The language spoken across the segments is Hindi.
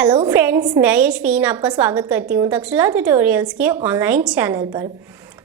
हेलो फ्रेंड्स, मैं यशवीन आपका स्वागत करती हूँ तक्षशिला ट्यूटोरियल्स के ऑनलाइन चैनल पर।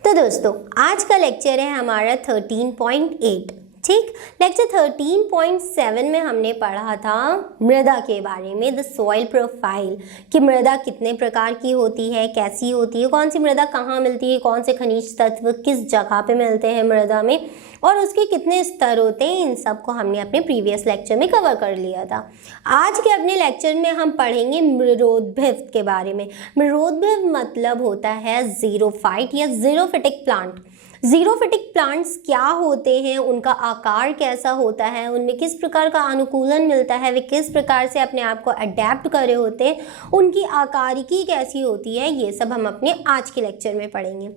तो दोस्तों, आज का लेक्चर है हमारा 13.8। ठीक, लेक्चर 13.7 में हमने पढ़ा था मृदा के बारे में, द सॉइल प्रोफाइल, कि मृदा कितने प्रकार की होती है, कैसी होती है, कौन सी मृदा कहाँ मिलती है, कौन से खनिज तत्व किस जगह पे मिलते हैं मृदा में, और उसके कितने स्तर होते हैं। इन सब को हमने अपने प्रीवियस लेक्चर में कवर कर लिया था। आज के अपने लेक्चर में हम पढ़ेंगे मृदोद्भिद के बारे में। मृदोद्भिद मतलब होता है जीरोफाइट या जीरोफिटिक प्लांट। जीरोफिटिक प्लांट्स क्या होते हैं, उनका आकार कैसा होता है, उनमें किस प्रकार का अनुकूलन मिलता है, वे किस प्रकार से अपने आप को अडेप्ट कर रहे होते हैं, उनकी आकारिकी कैसी होती है, ये सब हम अपने आज के लेक्चर में पढ़ेंगे।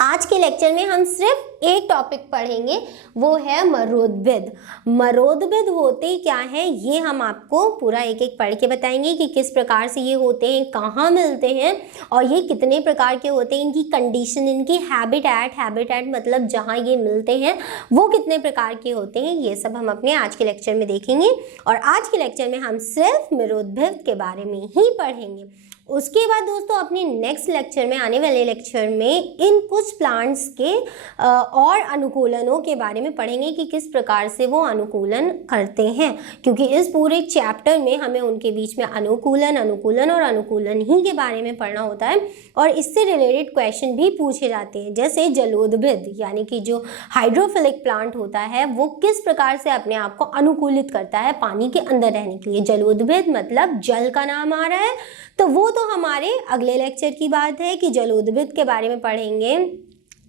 आज के लेक्चर में हम सिर्फ एक टॉपिक पढ़ेंगे, वो है मरोद्भिद। मरोद्भिद होते क्या है, ये हम आपको पूरा एक एक पढ़ के बताएंगे कि किस प्रकार से ये होते हैं, कहाँ मिलते हैं और ये कितने प्रकार के होते हैं, इनकी कंडीशन, इनकी हैबिटेट मतलब जहाँ ये मिलते हैं वो कितने प्रकार के होते हैं, ये सब हम अपने आज के लेक्चर में देखेंगे। और आज के लेक्चर में हम सिर्फ मरोद्भिद के बारे में ही पढ़ेंगे। उसके बाद दोस्तों, अपने नेक्स्ट लेक्चर में, आने वाले लेक्चर में, इन कुछ प्लांट्स के और अनुकूलनों के बारे में पढ़ेंगे कि किस प्रकार से वो अनुकूलन करते हैं, क्योंकि इस पूरे चैप्टर में हमें उनके बीच में अनुकूलन और अनुकूलन ही के बारे में पढ़ना होता है। और इससे रिलेटेड क्वेश्चन भी पूछे जाते हैं, जैसे जलोद्भिद यानी कि जो हाइड्रोफिलिक प्लांट होता है वो किस प्रकार से अपने आप को अनुकूलित करता है पानी के अंदर रहने के लिए। जलोद्भिद मतलब जल का नाम आ रहा है, तो वो तो हमारे अगले लेक्चर की बात है कि जलोद्भिद के बारे में पढ़ेंगे।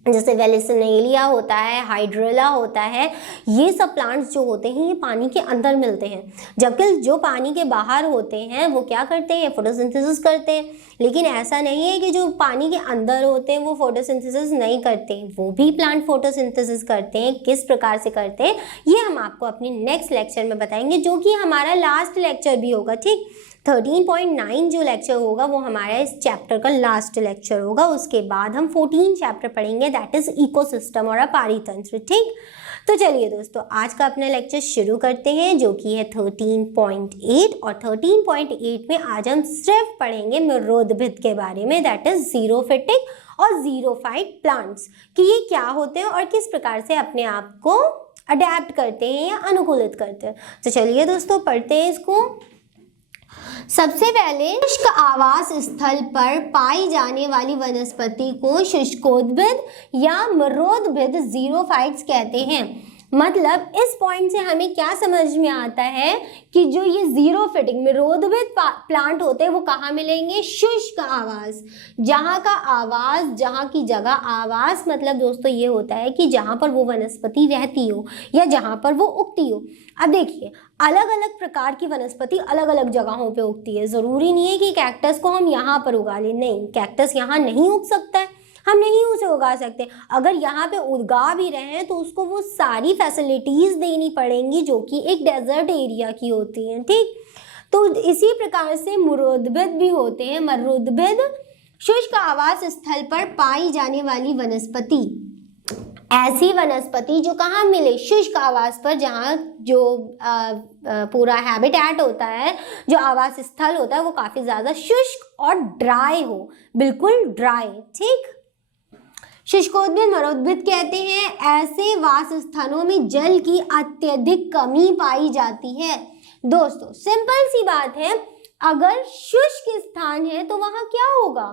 जैसे वेलिसिनेलिया होता है, हाइड्रेला होता है, ये सब प्लांट्स जो होते हैं ये पानी के अंदर मिलते हैं, जबकि जो पानी के बाहर होते हैं वो क्या करते हैं, फोटोसिंथेसिस करते हैं। लेकिन ऐसा नहीं है कि जो पानी के अंदर होते हैं वो फोटोसिंथेसिस नहीं करते, वो भी प्लांट फोटोसिंथेसिस करते हैं। किस प्रकार से करते हैं ये हम आपको अपने नेक्स्ट लेक्चर में बताएंगे, जो कि हमारा लास्ट लेक्चर भी होगा। ठीक, 13.9 जो लेक्चर होगा वो हमारा इस चैप्टर का लास्ट लेक्चर होगा। उसके बाद हम 14 चैप्टर पढ़ेंगे, दैट इज इकोसिस्टम और पारितंत्र। ठीक, तो चलिए दोस्तों, आज का अपना लेक्चर शुरू करते हैं, जो कि है 13.8। और 13.8 में आज हम सिर्फ पढ़ेंगे मरोद्भिद के बारे में, दैट इज जीरोफिटिक और जीरोफाइट प्लांट्स, कि ये क्या होते हैं और किस प्रकार से अपने आप को अडेप्ट करते हैं या अनुकूलित करते हैं। तो चलिए दोस्तों, पढ़ते हैं इसको। सबसे पहले, शुष्क आवास स्थल पर पाई जाने वाली वनस्पति को शुष्कोद्भिद या मरोद्भिद जीरोफाइट्स कहते हैं। मतलब इस पॉइंट से हमें क्या समझ में आता है कि जो ये जीरोफिटिक मरोद्भिद प्लांट होते हैं वो कहाँ मिलेंगे, शुष्क आवास, जहाँ का आवास, जहाँ की जगह। आवास मतलब दोस्तों ये होता है कि जहाँ पर वो वनस्पति रहती हो या जहाँ पर वो उगती हो। अब देखिए, अलग अलग प्रकार की वनस्पति अलग अलग जगहों पे उगती है। ज़रूरी नहीं है कि कैक्टस को हम यहाँ पर उगा लें, नहीं, कैक्टस यहाँ नहीं उग सकता है, हम नहीं उसे उगा सकते। अगर यहाँ पे उगा भी रहे हैं तो उसको वो सारी फैसिलिटीज़ देनी पड़ेंगी जो कि एक डेजर्ट एरिया की होती हैं। ठीक, तो इसी प्रकार से मरोद्भिद भी होते हैं। मरोद्भिद शुष्क आवास स्थल पर पाई जाने वाली वनस्पति, ऐसी वनस्पति जो कहाँ मिले, शुष्क आवास पर, जहाँ जो पूरा हैबिटेट होता है, जो आवास स्थल होता है वो काफ़ी ज़्यादा शुष्क और ड्राई हो, बिल्कुल ड्राई। ठीक, शुष्कोद्भिद मरोद्भिद कहते हैं ऐसे वास स्थानों में जल की अत्यधिक कमी पाई जाती है। दोस्तों, सिंपल सी बात है, अगर शुष्क स्थान है तो वहाँ क्या होगा,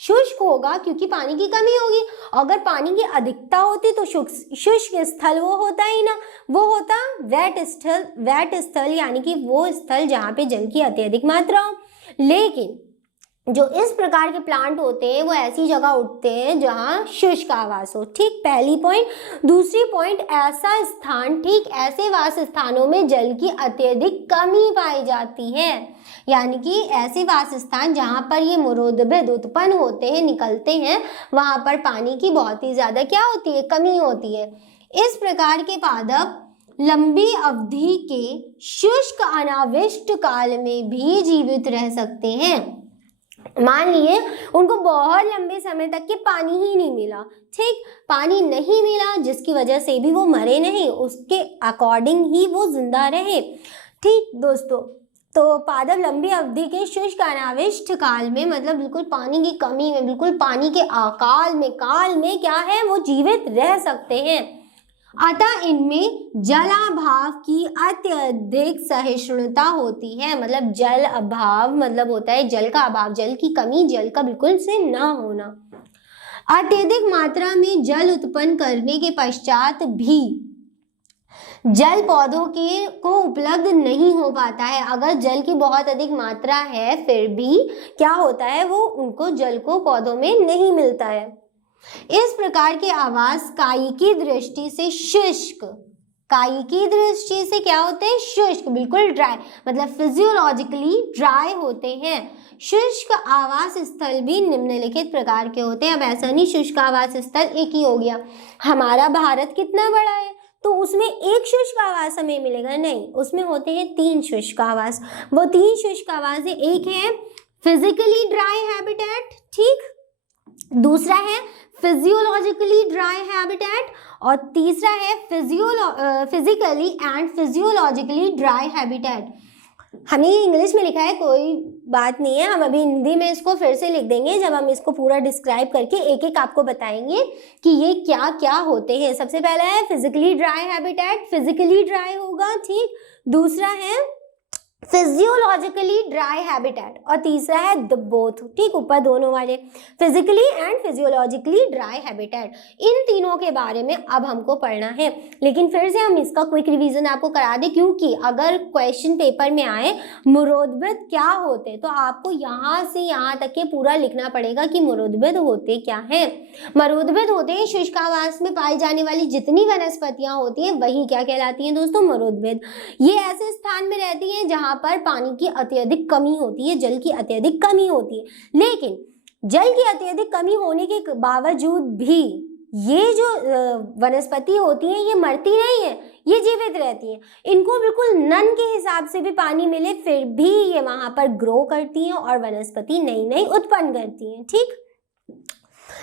शुष्क होगा, क्योंकि पानी की कमी होगी। अगर पानी की अधिकता होती तो शुष्क स्थल वो होता ही ना, वो होता वेट स्थल यानी कि वो स्थल जहाँ पे जल की अत्यधिक मात्रा हो। लेकिन जो इस प्रकार के प्लांट होते हैं वो ऐसी जगह उगते हैं जहाँ शुष्क आवास हो। ठीक, पहली पॉइंट। दूसरी पॉइंट, ऐसा स्थान, ठीक, ऐसे वास स्थानों में जल की अत्यधिक कमी पाई जाती है, यानी कि ऐसे वास स्थान जहाँ पर ये मरोद्भिद उत्पन्न होते हैं, निकलते हैं, वहाँ पर पानी की बहुत ही ज़्यादा क्या होती है, कमी होती है। इस प्रकार के पादप लंबी अवधि के शुष्क अनावृष्ट काल में भी जीवित रह सकते हैं। मान लिए उनको बहुत लंबे समय तक के पानी ही नहीं मिला, ठीक, पानी नहीं मिला, जिसकी वजह से भी वो मरे नहीं, उसके अकॉर्डिंग ही वो जिंदा रहे। ठीक दोस्तों, तो पादप लंबी अवधि के शुष्क अनावृष्ट काल में, मतलब बिल्कुल पानी की कमी में, बिल्कुल पानी के काल में क्या है, वो जीवित रह सकते हैं। अतः इनमें जलाभाव की अत्यधिक सहिष्णुता होती है। मतलब जल अभाव मतलब होता है जल का अभाव, जल की कमी, जल का बिल्कुल से ना होना। अत्यधिक मात्रा में जल उत्पन्न करने के पश्चात भी जल पौधों के को उपलब्ध नहीं हो पाता है। अगर जल की बहुत अधिक मात्रा है फिर भी क्या होता है, वो उनको जल को पौधों में नहीं मिलता है। इस प्रकार के आवास कायिकी दृष्टि से शुष्क, कायिकी दृष्टि से क्या होते हैं, शुष्क, बिल्कुल ड्राई, मतलब फिजियोलॉजिकली ड्राई होते हैं। शुष्क आवास स्थल भी निम्नलिखित प्रकार के होते हैं। अब ऐसा नहीं शुष्क आवास स्थल एक ही हो गया, हमारा भारत कितना बड़ा है तो उसमें एक शुष्क आवास हमें मिलेगा, नहीं, उसमें होते हैं 3 शुष्क आवास। वो 3 शुष्क आवास है, एक है फिजिकली ड्राई हैबिटेट, ठीक, दूसरा है फिजियोलॉजिकली ड्राई हैबिटेट और तीसरा है physically and physiologically dry habitat. हमें इंग्लिश में लिखा है, कोई बात नहीं है, हम अभी हिंदी में इसको फिर से लिख देंगे जब हम इसको पूरा डिस्क्राइब करके एक एक आपको बताएंगे कि ये क्या क्या होते हैं। सबसे पहला है physically dry habitat, physically dry होगा, ठीक, दूसरा है फिजियोलॉजिकली ड्राई हैबिटेट और तीसरा है द बोथ, ठीक, ऊपर दोनों वाले, physically and physiologically dry habitat. इन तीनों के बारे में अब हमको पढ़ना है, लेकिन फिर से हम इसका क्विक रिवीजन आपको करा दें, क्योंकि अगर क्वेश्चन पेपर में आए मुरोद्भिद क्या होते तो आपको यहाँ से यहाँ तक के पूरा लिखना पड़ेगा कि मुरोद्भिद होते क्या है। मुरोद्भिद होते हैं शुष्क आवास में पाई जाने वाली जितनी वनस्पतियां होती हैं वही क्या कहलाती हैं दोस्तों, मुरोद्भिद। ये ऐसे स्थान में रहती हैं जहाँ पर पानी की अत्यधिक कमी होती है, जल की अत्यधिक कमी होती है। लेकिन जल की अत्यधिक कमी होने के बावजूद भी ये जो वनस्पति होती हैं ये मरती नहीं है, ये जीवित रहती हैं। इनको बिल्कुल नन के हिसाब से भी पानी मिले फिर भी ये वहां पर ग्रो करती हैं और वनस्पति नई नई उत्पन्न करती हैं, ठीक।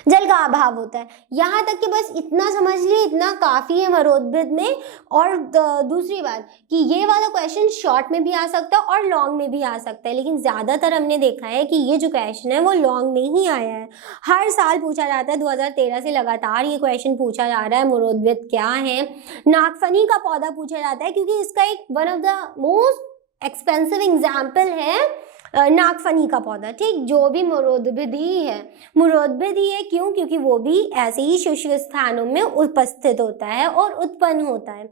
जल का अभाव होता है, यहाँ तक कि बस इतना समझ लिए, इतना काफ़ी है मरोद्भिद में। और दूसरी बात कि ये वाला क्वेश्चन शॉर्ट में भी आ सकता है और लॉन्ग में भी आ सकता है, लेकिन ज़्यादातर हमने देखा है कि ये जो क्वेश्चन है वो लॉन्ग में ही आया है। हर साल पूछा जाता है, 2013 से लगातार ये क्वेश्चन पूछा जा रहा है, मरोद्भिद क्या है। नागफनी का पौधा पूछा जाता है क्योंकि इसका एक one of the most expensive example है नागफनी का पौधा, ठीक, जो भी मुरोद्भिद ही है। मुरोद्भिद ही है क्यों, क्योंकि वो भी ऐसे ही शुष्क स्थानों में उपस्थित होता है और उत्पन्न होता है।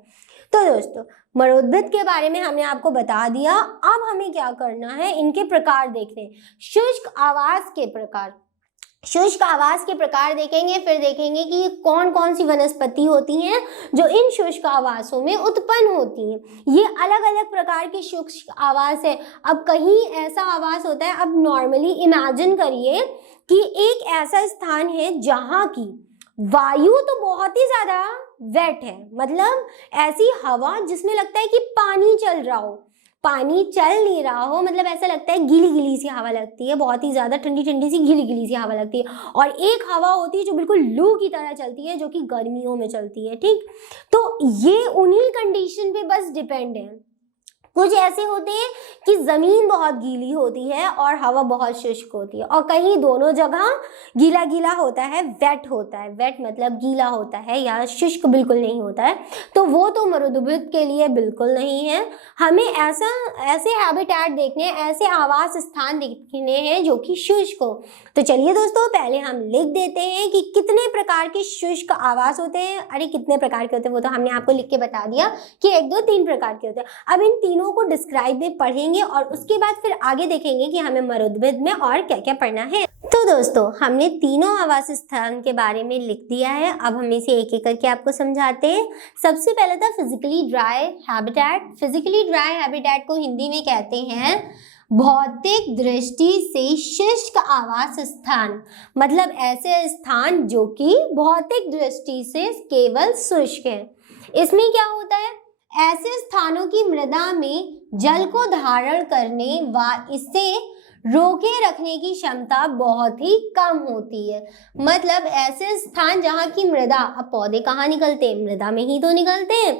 तो दोस्तों मुरोद्भिद के बारे में हमने आपको बता दिया। अब हमें क्या करना है, इनके प्रकार देखने, शुष्क आवास के प्रकार, शुष्क आवास के प्रकार देखेंगे, फिर देखेंगे कि ये कौन कौन सी वनस्पति होती हैं जो इन शुष्क आवासों में उत्पन्न होती हैं। ये अलग अलग प्रकार के शुष्क आवास है। अब कहीं ऐसा आवास होता है, अब नॉर्मली इमेजिन करिए कि एक ऐसा स्थान है जहाँ की वायु तो बहुत ही ज़्यादा वेट है, मतलब ऐसी हवा जिसमें लगता है कि पानी चल रहा हो, पानी चल नहीं रहा हो, मतलब ऐसा लगता है गीली गीली सी हवा लगती है, बहुत ही ज़्यादा ठंडी ठंडी सी गीली गीली सी हवा लगती है। और एक हवा होती है जो बिल्कुल लू की तरह चलती है, जो कि गर्मियों में चलती है, ठीक। तो ये उन्हीं कंडीशन पे बस डिपेंड है। कुछ ऐसे होते हैं कि ज़मीन बहुत गीली होती है और हवा बहुत शुष्क होती है, और कहीं दोनों जगह गीला गीला होता है, वेट होता है, वेट मतलब गीला होता है या शुष्क बिल्कुल नहीं होता है। तो वो तो मरुद्भिद के लिए बिल्कुल नहीं है। हमें ऐसे हैबिटेट देखने, ऐसे आवास स्थान देखने हैं जो कि शुष्क हो। तो चलिए दोस्तों पहले हम लिख देते हैं कि कितने प्रकार के शुष्क आवास होते हैं। अरे कितने प्रकार के होते हैं वो तो हमने आपको लिख के बता दिया कि 1 2 3 प्रकार के होते हैं। अब इन तीनों को डिस्क्राइब में पढ़ेंगे और उसके बाद फिर आगे देखेंगे कि हमें मरुद्भिद में और क्या क्या पढ़ना है। तो दोस्तों हमने तीनों आवास स्थान के बारे में लिख दिया है। अब हम इसे एक एक करके आपको समझाते हैं। सबसे पहले था physically dry habitat. Physically dry habitat को हिंदी में कहते हैं भौतिक दृष्टि से शुष्क आवास स्थान, मतलब ऐसे स्थान जो कि भौतिक दृष्टि से केवल शुष्क है। इसमें क्या होता है, ऐसे स्थानों की मृदा में जल को धारण करने व इसे रोके रखने की क्षमता बहुत ही कम होती है। मतलब ऐसे स्थान जहाँ की मृदा, अब पौधे कहाँ निकलते हैं, मृदा में ही तो निकलते हैं।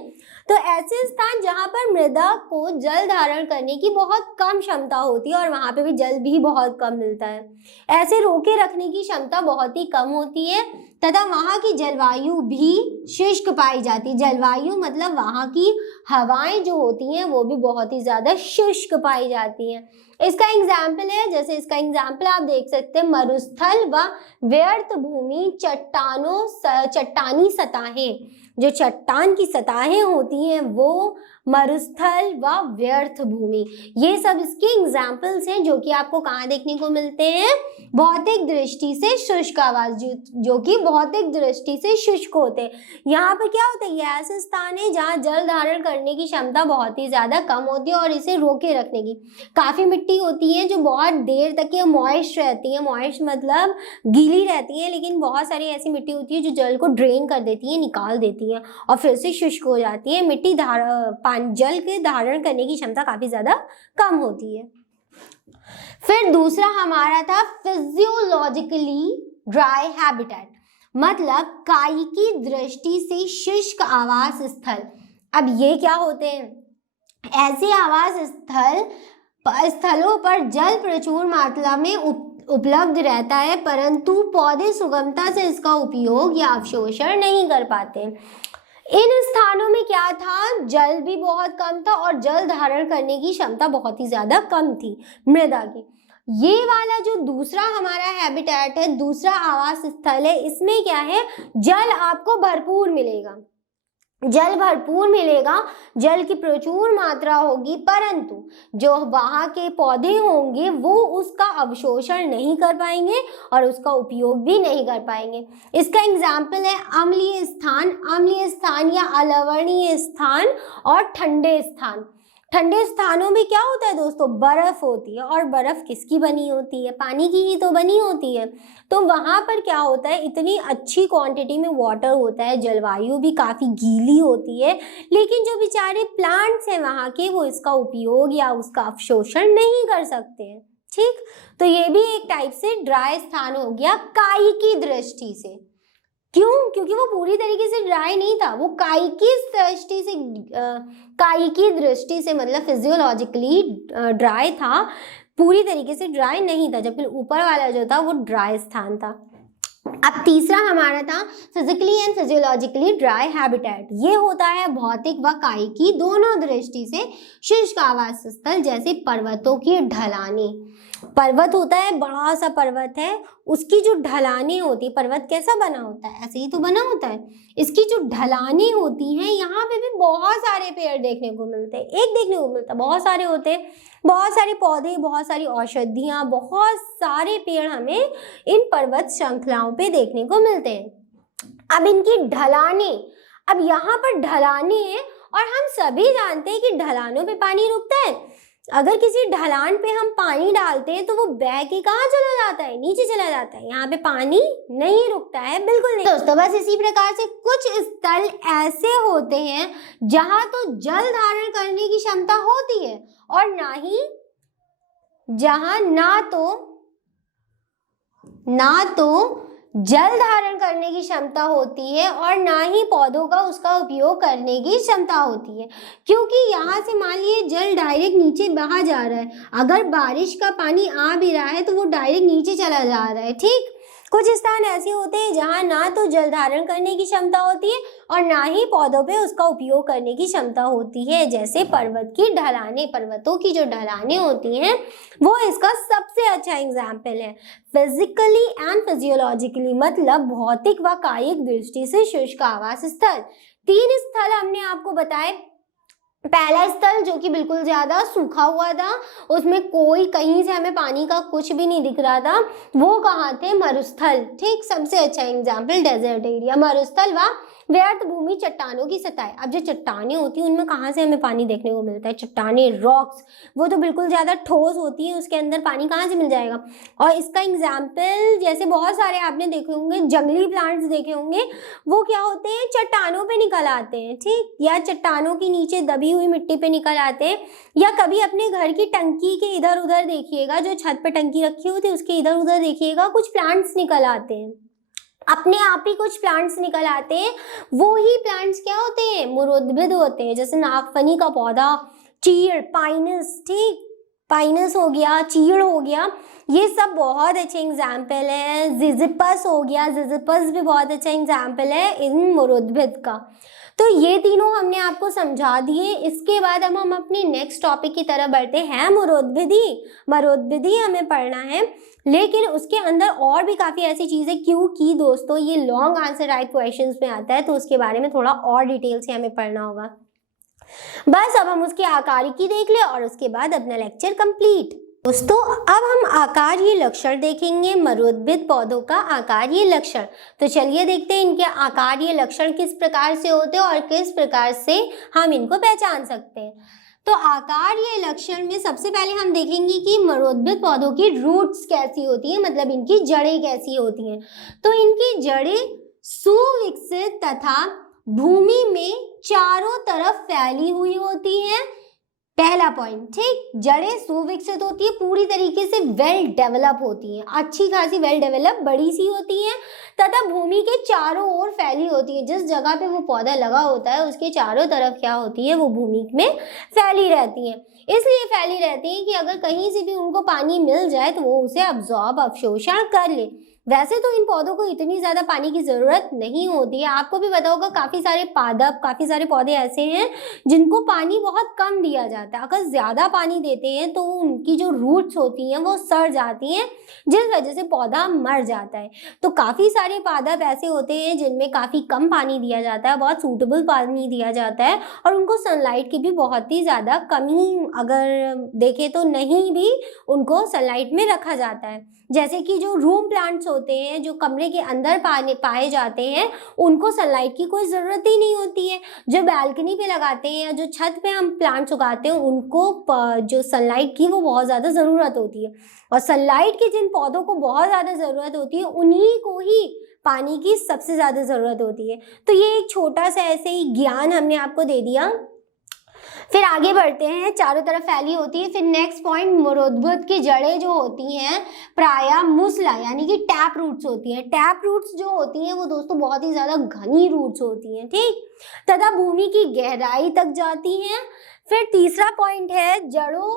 तो ऐसे स्थान जहाँ पर मृदा को जल धारण करने की बहुत कम क्षमता होती है और वहाँ पे भी जल भी बहुत कम मिलता है, ऐसे रोके रखने की क्षमता बहुत ही कम होती है तथा वहाँ की जलवायु भी शुष्क पाई जाती है। जलवायु मतलब वहाँ की हवाएं जो होती हैं वो भी बहुत ही ज़्यादा शुष्क पाई जाती हैं। इसका एग्जाम्पल है, जैसे इसका एग्जाम्पल आप देख सकते हैं, मरुस्थल व व्यर्थ भूमि, चट्टानी सतहें, जो चट्टान की सतहें होती हैं वो मरुस्थल व व्यर्थ भूमि, ये सब इसके एग्जाम्पल्स हैं जो कि आपको कहाँ देखने को मिलते हैं, भौतिक दृष्टि से शुष्क आवास, जो कि भौतिक दृष्टि से शुष्क होते हैं। यहाँ पर क्या होता है, ये ऐसे स्थान है जहाँ जल धारण करने की क्षमता बहुत ही ज्यादा कम होती है और इसे रोके रखने की काफी मिट्टी होती है जो बहुत देर तक ये मॉइस्ट रहती है, मॉइस्ट मतलब गीली रहती है, लेकिन बहुत सारी ऐसी मिट्टी होती है जो जल को ड्रेन कर देती है, निकाल देती है और फिर से शुष्क हो जाती है। मिट्टी जल के धारण करने की क्षमता काफी ज्यादा कम होती है। फिर दूसरा हमारा था फिजियोलॉजिकली ड्राई हैबिटेट, मतलब कायिकी दृष्टि से शुष्क आवास स्थल। अब ये क्या होते हैं, ऐसे आवास स्थलों पर जल प्रचुर मात्रा में उपलब्ध रहता है परंतु पौधे सुगमता से इसका उपयोग या अवशोषण नहीं कर पाते। इन स्थानों में क्या था, जल भी बहुत कम था और जल धारण करने की क्षमता बहुत ही ज्यादा कम थी मृदा की। ये वाला जो दूसरा हमारा हैबिटेट है, दूसरा आवास स्थल है, इसमें क्या है, जल आपको भरपूर मिलेगा, जल भरपूर मिलेगा, जल की प्रचुर मात्रा होगी, परंतु जो वहाँ के पौधे होंगे वो उसका अवशोषण नहीं कर पाएंगे और उसका उपयोग भी नहीं कर पाएंगे। इसका एग्जाम्पल है अम्लीय स्थान या अलवणीय स्थान और ठंडे स्थान। ठंडे स्थानों में क्या होता है दोस्तों, बर्फ होती है और बर्फ किसकी बनी होती है, पानी की ही तो बनी होती है। तो वहाँ पर क्या होता है, इतनी अच्छी क्वांटिटी में वाटर होता है, जलवायु भी काफ़ी गीली होती है, लेकिन जो बेचारे प्लांट्स हैं वहाँ के वो इसका उपयोग या उसका अवशोषण नहीं कर सकते हैं। ठीक, तो ये भी एक टाइप से ड्राई स्थान हो गया कायिकी दृष्टि से। क्यों, क्योंकि वो पूरी तरीके से ड्राई नहीं था, वो कायिकी दृष्टि से मतलब फिजियोलॉजिकली ड्राई था, पूरी तरीके से ड्राई नहीं था, जबकि ऊपर वाला जो था वो ड्राई स्थान था। अब तीसरा हमारा था physically and physiologically dry habitat. ये होता है भौतिक व कायिकी दोनों दृष्टि से शुष्क आवास स्थल, जैसे पर्वतों की ढलानें। पर्वत होता है, बड़ा सा पर्वत है, उसकी जो ढलानें होती, पर्वत कैसा बना होता है, ऐसे ही तो बना होता है, इसकी जो ढलानें होती हैं यहाँ पे भी बहुत सारे पेड़ देखने को मिलते हैं, एक देखने को मिलता है, बहुत सारे होते हैं, बहुत सारे पौधे, बहुत सारी औषधियाँ, बहुत सारे पेड़ हमें इन पर्वत श्रृंखलाओं पे देखने को मिलते हैं। अब इनकी ढलानें, अब यहाँ पर ढलानें हैं और हम सभी जानते हैं कि ढलानों पे पानी रुकता है। अगर किसी ढलान पे हम पानी डालते हैं तो वो बह के कहाँ चला जाता है, नीचे चला जाता है, यहाँ पे पानी नहीं रुकता है, बिल्कुल नहीं। दोस्तों बस इसी प्रकार से कुछ स्थल ऐसे होते हैं जहाँ तो जल धारण करने की क्षमता होती है और ना ही, जहाँ ना तो जल धारण करने की क्षमता होती है और ना ही पौधों का उसका उपयोग करने की क्षमता होती है, क्योंकि यहाँ से मान लीजिए जल डायरेक्ट नीचे बहा जा रहा है, अगर बारिश का पानी आ भी रहा है तो वो डायरेक्ट नीचे चला जा रहा है। ठीक, कुछ स्थान ऐसे होते हैं जहाँ ना तो जल धारण करने की क्षमता होती है और ना ही पौधों पे उसका उपयोग करने की क्षमता होती है, जैसे पर्वत की ढलानें, पर्वतों की जो ढलानें होती हैं वो इसका सबसे अच्छा एग्जाम्पल है। फिजिकली एंड फिजियोलॉजिकली मतलब भौतिक व कायिक दृष्टि से शुष्क आवास स्थल। 3 स्थल हमने आपको बताए। पहला स्थल जो कि बिल्कुल ज्यादा सूखा हुआ था, उसमें कोई कहीं से हमें पानी का कुछ भी नहीं दिख रहा था, वो कहाँ थे, मरुस्थल। ठीक, सबसे अच्छा एग्जाम्पल डेजर्ट एरिया, मरुस्थल व व्यर्थ भूमि, चट्टानों की सतह। अब जो चट्टानें होती हैं उनमें कहाँ से हमें पानी देखने को मिलता है, चट्टानें, रॉक्स, वो तो बिल्कुल ज़्यादा ठोस होती है, उसके अंदर पानी कहाँ से मिल जाएगा। और इसका एग्जाम्पल जैसे बहुत सारे आपने देखे होंगे, जंगली प्लांट्स देखे होंगे, वो क्या होते हैं, चट्टानों पे निकल आते हैं। ठीक, या चट्टानों के नीचे दबी हुई मिट्टी पे निकल आते हैं, या कभी अपने घर की टंकी के इधर उधर देखिएगा, जो छत पे टंकी रखी होती है उसके इधर उधर देखिएगा कुछ प्लांट्स निकल आते हैं। अपने आप ही कुछ प्लांट्स निकल आते हैं, वो ही प्लांट्स क्या होते हैं, मुरोद्भिद होते हैं। जैसे नागफनी का पौधा, चीड़, पाइनस, ठीक, पाइनस हो गया, चीड़ हो गया, ये सब बहुत अच्छे एग्जाम्पल हैं। जिजिपस हो गया, जिजिपस भी बहुत अच्छा एग्जाम्पल है इन मुरोद्भिद का। तो ये तीनों हमने आपको समझा दिए। इसके बाद अब हम अपनी नेक्स्ट टॉपिक की तरफ बढ़ते हैं। मुरोद्भिदी हमें पढ़ना है, लेकिन उसके अंदर और भी काफ़ी ऐसी चीज़ें, क्योंकि दोस्तों ये लॉन्ग आंसर राइट क्वेश्चंस में आता है, तो उसके बारे में थोड़ा और डिटेल से हमें पढ़ना होगा। बस अब हम उसकी आकारिकी देख ले और उसके बाद अपना लेक्चर कंप्लीट। दोस्तों अब हम आकारीय लक्षण देखेंगे, मरोद्भिद पौधों का आकारीय लक्षण। तो चलिए देखते हैं इनके आकारीय लक्षण किस प्रकार से होते हैं और किस प्रकार से हम इनको पहचान सकते हैं। तो आकारीय लक्षण में सबसे पहले हम देखेंगे कि मरोद्भिद पौधों की रूट्स कैसी होती है, मतलब इनकी जड़ें कैसी होती हैं। तो इनकी जड़ें सुविकसित तथा भूमि में चारों तरफ फैली हुई होती हैं। पहला पॉइंट, ठीक, जड़ें सुविकसित होती है, पूरी तरीके से वेल डेवलप होती हैं, अच्छी खासी वेल डेवलप बड़ी सी होती हैं, तथा भूमि के चारों ओर फैली होती है। जिस जगह पे वो पौधा लगा होता है उसके चारों तरफ क्या होती है, वो भूमि में फैली रहती हैं। इसलिए फैली रहती हैं कि अगर कहीं से भी उनको पानी मिल जाए तो वो उसे अवशोषण कर ले। वैसे तो इन पौधों को इतनी ज़्यादा पानी की ज़रूरत नहीं होती है। आपको भी पता होगा काफ़ी सारे पादप, काफ़ी सारे पौधे ऐसे हैं जिनको पानी बहुत कम दिया जाता है। अगर ज़्यादा पानी देते हैं तो उनकी जो रूट्स होती हैं वो सड़ जाती हैं, जिस वजह से पौधा मर जाता है। तो काफ़ी सारे पादप ऐसे होते हैं जिनमें काफ़ी कम पानी दिया जाता है, बहुत सूटेबल पानी दिया जाता है, और उनको सनलाइट की भी बहुत ही ज़्यादा कमी अगर देखें तो नहीं भी उनको सनलाइट में रखा जाता है। जैसे कि जो रूम प्लांट्स होते हैं, जो कमरे के अंदर पाए जाते हैं, उनको सनलाइट की कोई ज़रूरत ही नहीं होती है। जो बैल्कनी पे लगाते हैं या जो छत पे हम प्लांट्स उगाते हैं, उनको जो सनलाइट की वो बहुत ज़्यादा ज़रूरत होती है। और सनलाइट की जिन पौधों को बहुत ज़्यादा ज़रूरत होती है उन्हीं को ही पानी की सबसे ज़्यादा ज़रूरत होती है। तो ये एक छोटा सा ऐसे ही ज्ञान हमने आपको दे दिया। फिर आगे बढ़ते हैं, चारों तरफ फैली होती है। फिर नेक्स्ट पॉइंट, मुरोद्भिद की जड़ें जो होती हैं प्रायः मुसला यानी कि टैप रूट्स होती हैं। टैप रूट्स जो होती हैं वो दोस्तों बहुत ही ज़्यादा घनी रूट्स होती हैं, ठीक, तथा भूमि की गहराई तक जाती हैं। फिर तीसरा पॉइंट है, जड़ों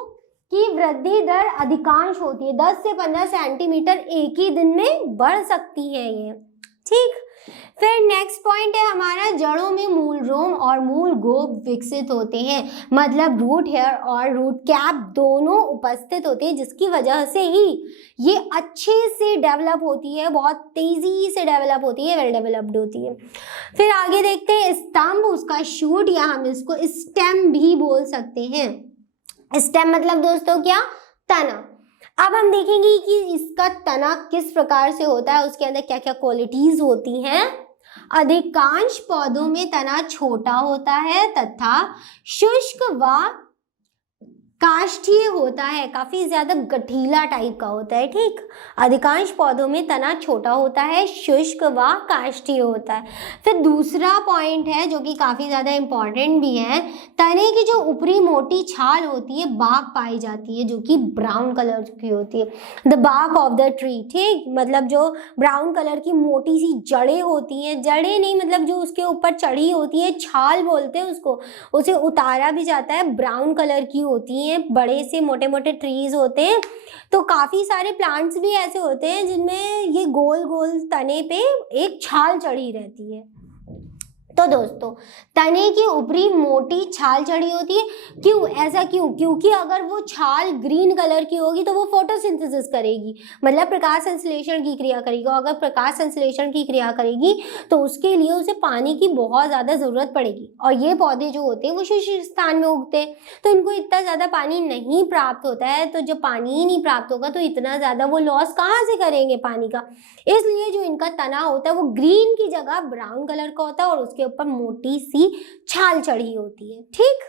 की वृद्धि दर अधिकांश होती है, 10 से 15 सेंटीमीटर एक ही दिन में बढ़ सकती है ये, ठीक। फिर नेक्स्ट पॉइंट है हमारा, जड़ों में मूल रोम और मूल गोप विकसित होते हैं, मतलब रूट हेयर और रूट कैप दोनों उपस्थित होते हैं, जिसकी वजह से ही ये अच्छे से डेवलप होती है, बहुत तेजी से डेवलप होती है, वेल डेवलप्ड होती है। फिर आगे देखते हैं स्तंभ, उसका शूट, या हम इसको स्टेम भी बोल सकते हैं। स्टेम मतलब दोस्तों क्या, तना। अब हम देखेंगे कि इसका तना किस प्रकार से होता है, उसके अंदर क्या क्या क्वालिटीज होती हैं। अधिकांश पौधों में तना छोटा होता है तथा शुष्क व काष्ठीय होता है, काफी ज्यादा गठीला टाइप का होता है, ठीक। अधिकांश पौधों में तना छोटा होता है, शुष्क व काष्ठीय होता है। फिर दूसरा पॉइंट है जो कि काफी ज्यादा इंपॉर्टेंट भी है, तने की जो ऊपरी मोटी छाल होती है बाक पाई जाती है, जो कि ब्राउन कलर की होती है, द बाक ऑफ द ट्री, ठीक, मतलब जो ब्राउन कलर की मोटी सी जड़ें होती हैं, जड़ें नहीं मतलब जो उसके ऊपर चढ़ी होती है, छाल बोलते हैं उसको, उसे उतारा भी जाता है, ब्राउन कलर की होती है, बड़े से मोटे मोटे ट्रीज होते हैं। तो काफी सारे प्लांट्स भी ऐसे होते हैं जिनमें ये गोल गोल तने पे एक छाल चढ़ी रहती है। तो दोस्तों तने की ऊपरी मोटी छाल चढ़ी होती है, क्यों ऐसा क्यों, क्योंकि अगर वो छाल ग्रीन कलर की होगी तो वो फोटोसिंथेसिस करेगी, मतलब प्रकाश संश्लेषण की क्रिया करेगी, और अगर प्रकाश संश्लेषण की क्रिया करेगी तो उसके लिए उसे पानी की बहुत ज़्यादा ज़रूरत पड़ेगी। और ये पौधे जो होते हैं वो शुष्क स्थान में उगते हैं, तो इनको इतना ज़्यादा पानी नहीं प्राप्त होता है। तो जब पानी ही नहीं प्राप्त होगा तो इतना ज़्यादा वो लॉस कहाँ से करेंगे पानी का, इसलिए जो इनका तना होता है वो ग्रीन की जगह ब्राउन कलर का होता है और उसके ऊपर मोटी सी छाल चढ़ी होती है, ठीक।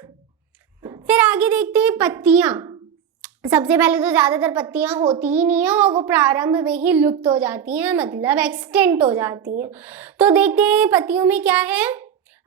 फिर आगे देखते हैं पत्तियां। सबसे पहले तो ज्यादातर पत्तियां होती ही नहीं है और वो प्रारंभ में ही लुप्त हो जाती हैं, मतलब एक्सटेंट हो जाती हैं। तो देखते हैं पत्तियों में क्या है,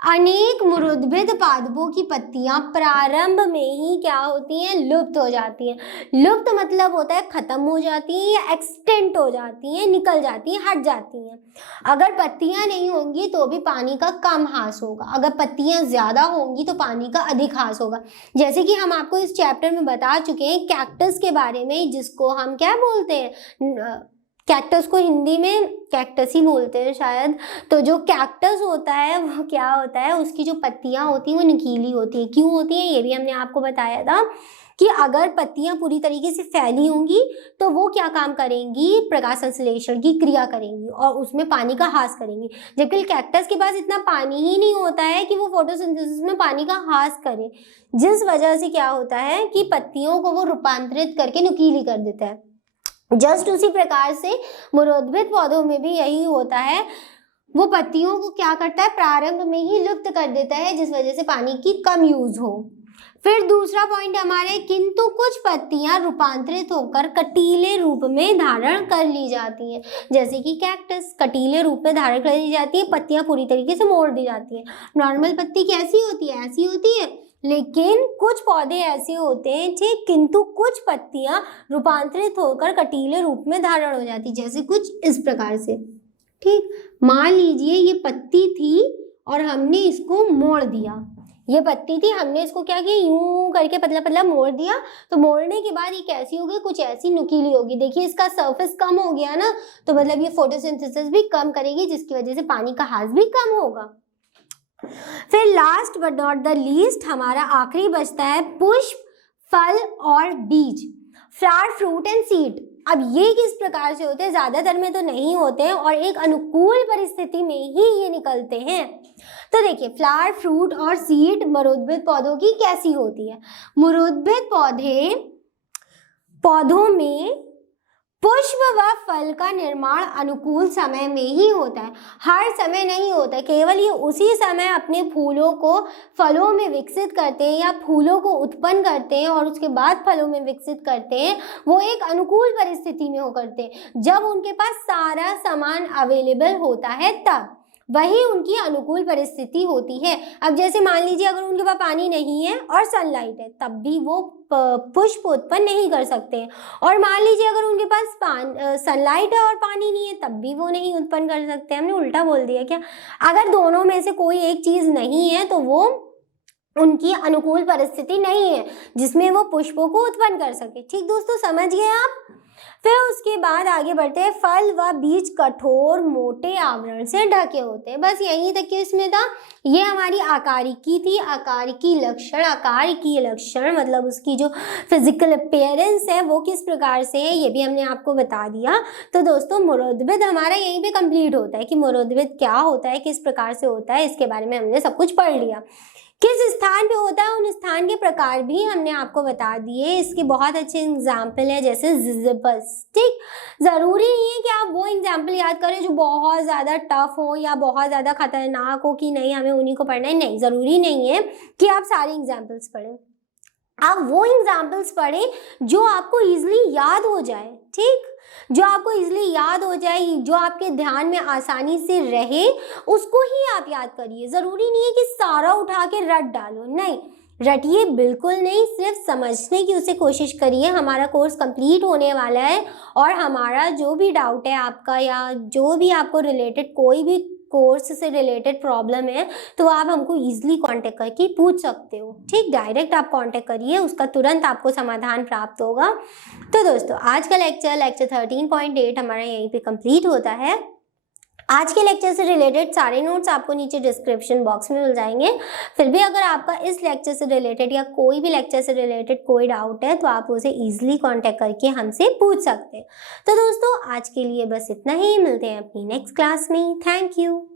अनेक मुरुद्भिद पादपों की पत्तियां प्रारंभ में ही क्या होती हैं, लुप्त हो जाती हैं। लुप्त मतलब होता है खत्म हो जाती हैं या एक्सटेंट हो जाती हैं, निकल जाती हैं, हट जाती हैं। अगर पत्तियां नहीं होंगी तो भी पानी का कम हास होगा, अगर पत्तियां ज्यादा होंगी तो पानी का अधिक हास होगा। जैसे कि हम आपको इस चैप्टर में बता चुके हैं कैक्टस के बारे में, जिसको हम क्या बोलते हैं, कैक्टस को हिंदी में कैक्टस ही बोलते हैं शायद। तो जो कैक्टस होता है वो क्या होता है, उसकी जो पत्तियां होती हैं वो नुकीली होती है। क्यों होती हैं ये भी हमने आपको बताया था कि अगर पत्तियां पूरी तरीके से फैली होंगी तो वो क्या काम करेंगी, प्रकाश संश्लेषण की क्रिया करेंगी और उसमें पानी का हास करेंगी। जबकि कैक्टस के पास इतना पानी ही नहीं होता है कि वो फोटोसिंथेसिस में पानी का हास करे, जिस वजह से क्या होता है कि पत्तियों को वो रूपांतरित करके नुकीली कर देता है। जस्ट उसी प्रकार से मुरोद्भिद पौधों में भी यही होता है, वो पत्तियों को क्या करता है, प्रारंभ में ही लुप्त कर देता है, जिस वजह से पानी की कम यूज हो। फिर दूसरा पॉइंट हमारे, किंतु कुछ पत्तियां रूपांतरित होकर कटीले रूप में धारण कर ली जाती हैं। जैसे कि कैक्टस कटीले रूप में धारण कर ली जाती है, पत्तियां पूरी तरीके से मोड़ दी जाती हैं। नॉर्मल पत्ती कैसी होती है, ऐसी होती है, लेकिन कुछ पौधे ऐसे होते हैं ठीक, किंतु कुछ पत्तियां रूपांतरित होकर कटीले रूप में धारण हो जाती, जैसे कुछ इस प्रकार से। ठीक, मान लीजिए ये पत्ती थी और हमने इसको मोड़ दिया, ये पत्ती थी, हमने इसको क्या किया, यूं करके पतला पतला मोड़ दिया, तो मोड़ने के बाद ये कैसी होगी, कुछ ऐसी नुकीली होगी। देखिए इसका सरफेस कम हो गया ना, तो मतलब ये फोटोसिंथेसिस भी कम करेगी, जिसकी वजह से पानी का हास भी कम होगा। फिर last but not the least हमारा आखिरी बचता है पुष्प, फल और बीज, फ्लावर, फ्रूट एंड सीड। अब ये किस प्रकार से होते हैं, ज्यादातर में तो नहीं होते हैं और एक अनुकूल परिस्थिति में ही ये निकलते हैं। तो देखिए फ्लावर, फ्रूट और सीड मुरुद्भिद पौधों की कैसी होती है। मुरुद्भिद पौधों में पुष्प व फल का निर्माण अनुकूल समय में ही होता है, हर समय नहीं होता है। केवल ये उसी समय अपने फूलों को फलों में विकसित करते हैं या फूलों को उत्पन्न करते हैं और उसके बाद फलों में विकसित करते हैं, वो एक अनुकूल परिस्थिति में हो करते हैं। जब उनके पास सारा सामान अवेलेबल होता है तब वही उनकी अनुकूल परिस्थिति होती है। अब जैसे मान लीजिए अगर उनके पास पानी नहीं है और सनलाइट है, तब भी वो पुष्प उत्पन्न नहीं कर सकते हैं। और मान लीजिए अगर उनके पास सनलाइट है और पानी नहीं है, तब भी वो नहीं उत्पन्न कर सकते। हमने उल्टा बोल दिया क्या, अगर दोनों में से कोई एक चीज नहीं है तो वो उनकी अनुकूल परिस्थिति नहीं है जिसमें वो पुष्पों को उत्पन्न कर सके। ठीक दोस्तों, समझ गए आप। फिर उसके बाद आगे बढ़ते हैं, फल व बीज कठोर मोटे आवरण से ढके होते हैं। बस यहीं तक कि इसमें था, ये हमारी आकारिकी थी। आकारिकी लक्षण मतलब उसकी जो फिजिकल अपीयरेंस है वो किस प्रकार से है, ये भी हमने आपको बता दिया। तो दोस्तों मुरुद्भिद हमारा यहीं पे कंप्लीट होता है कि मुरुद्भिद क्या होता है, किस प्रकार से होता है, इसके बारे में हमने सब कुछ पढ़ लिया। किस स्थान पे होता है, उन स्थान के प्रकार भी हमने आपको बता दिए। इसके बहुत अच्छे एग्जाम्पल है, जैसे जिजिपस। ठीक, जरूरी नहीं है कि आप वो एग्जाम्पल याद करें जो बहुत ज़्यादा टफ हो या बहुत ज़्यादा खतरनाक हो कि नहीं हमें उन्हीं को पढ़ना है। नहीं, ज़रूरी नहीं है कि आप सारे एग्जाम्पल्स पढ़ें। आप वो एग्जाम्पल्स पढ़ें जो आपको इजीली याद हो जाए। ठीक, जो आपको इजीली याद हो जाए, जो आपके ध्यान में आसानी से रहे, उसको ही आप याद करिए। ज़रूरी नहीं है कि सारा उठा के रट डालो, नहीं रटिए बिल्कुल नहीं, सिर्फ समझने की उसे कोशिश करिए। हमारा कोर्स कंप्लीट होने वाला है और हमारा जो भी डाउट है आपका या जो भी आपको रिलेटेड कोई भी कोर्स से रिलेटेड प्रॉब्लम है तो आप हमको ईजिली कांटेक्ट करके पूछ सकते हो। ठीक, डायरेक्ट आप कांटेक्ट करिए, उसका तुरंत आपको समाधान प्राप्त होगा। तो दोस्तों आज का लेक्चर 13.8 हमारा यहीं पे कंप्लीट होता है। आज के लेक्चर से रिलेटेड सारे नोट्स आपको नीचे डिस्क्रिप्शन बॉक्स में मिल जाएंगे। फिर भी अगर आपका इस लेक्चर से रिलेटेड या कोई भी लेक्चर से रिलेटेड कोई डाउट है तो आप उसे ईजिली कांटेक्ट करके हमसे पूछ सकते हैं। तो दोस्तों आज के लिए बस इतना ही, मिलते हैं अपनी नेक्स्ट क्लास में। Thank you.